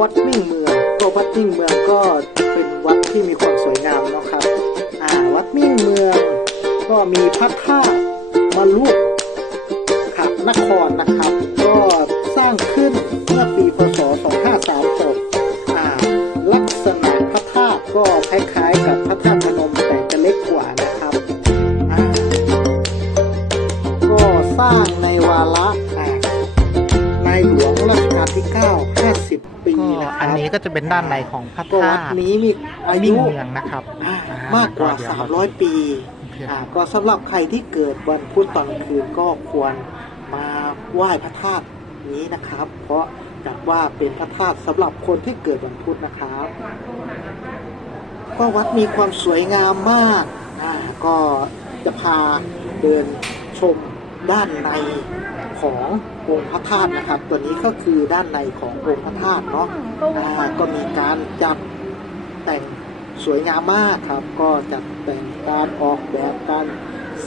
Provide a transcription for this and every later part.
วัดมิ่งเมืองก็วัดมิ่งเมืองก็เป็นวัดที่มีความสวยงามเนาะครับอ่าวัดมิ่งเมือง ก็มีพระธาตุมาลุกขับนครนะครับ ก็สร้างขึ้นเมื่อปีพศ 2536อ่าลักษณะพระธาตุก็คล้ายๆ กับพระธาตุพนมแต่จะเล็กกว่านะครับอ่าก็สร้างในวาระในหลวงรัชกาลที่ 9 50ปีก็นะคอันรับนี้ก็จะเป็นด้านในของพระก็ธาวัดตุนี้มีอามิ่ยุงเมืองนะครับอ่าอ่มากกว่าเดี๋ยเร300 ปีเพื่อนอ่าก็สำหรับใครที่เกิดวันพุธตอนคืนก็ควรมาไหว้พระธาตุนี้นะครับ เพราะจัดว่าเป็นพระธาตุสำหรับคนที่เกิดวันพุธนะครับ ก็วัดมีความสวยงามมากอ่าก็จะพาเดินชมด้านใน ขององค์พระธาตุนะครับ ตัวนี้ก็คือด้านในขององค์พระธาตุเนาะอ่าก็มีการจัดแต่งสวยงามมากครับ ก็จัดแต่งการออกแบบการ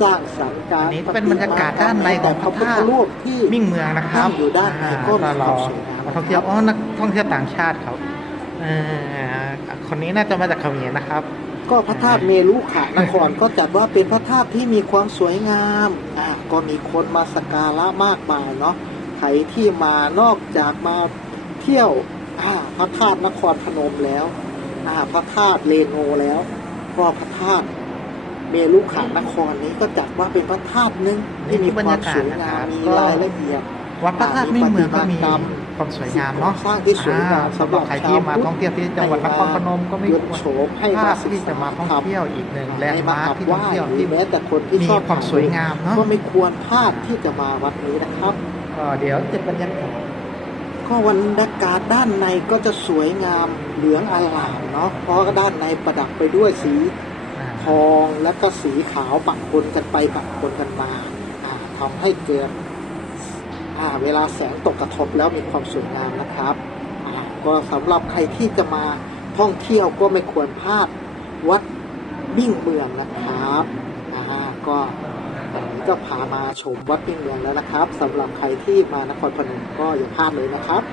สร้างสรรค์การอันนี้เป็นบรรยากาศด้านในของพระธาตุรูปที่มิ่งเมืองนะครับตั้งอยู่ด้านในก็มีอ่ความสวยงามนักท่องเที่ยวอ๋อนักท่องเที่ยวต่างชาติเขาเอ่อคนนี้น่าจะมาจากเขมรนะครับ ก็พระธาตุเมรุขานครก็จัดว่าเป็นพระธาตุที่มีความสวยงามอ่าก็มีคนมาสักการะมากมายเนาะใครที่มานอกจากมาเที่ยวอ่าพระธาตุนครพนมแล้วอ่าพระธาตุเรโนแล้วก็พระธาตุเมรุขานครนี้ก็จัดว่าเป็นพระธาตุหนึงที่มีความสวยงามมีรายละเอียดวัดพระธาตุมิ่งเมืองก็มี ความสวยงามเนาะสร้างที่สวยงามอ่สำหรับใครที่มาท่องเที่ยวที่จังหวัดนครพนมก็ไม่ยควกรโฉมให้พลามาดศึกที่จะษามาท่องธรรมเที่ยวอีกหนึ่งแลนให้ด์มามาร์กคราบที่ไหท่องเที่ยวว้หรือที่แม้แต่คนที่มีชอบความสวยงามเนอะก็ไม่ควรพลาดที่จะมาวัดนี้นะครับก็เดี๋ยวจะบรรยากาศก็วันบรรยากาศด้านในก็จะสวยงามเหลืองอลามเนาะเพราะด้านในประดับไปด้วยสีอ่าทองและก็สีขาวปะปนกันไปปะปนกันมาอ่าทำให้เกิดอ่า เวลาแสงตกกระทบแล้วมีความสวยงามนะครับ ก็สำหรับใครที่จะมาท่องเที่ยวก็ไม่ควรพลาดวัดบิ่งเมืองนะครับก็วันนี้ก็พามาชมวัดบิ่งเมืองแล้วนะครับสำหรับใครที่มานครพนมก็อย่าพลาดเลยนะครับ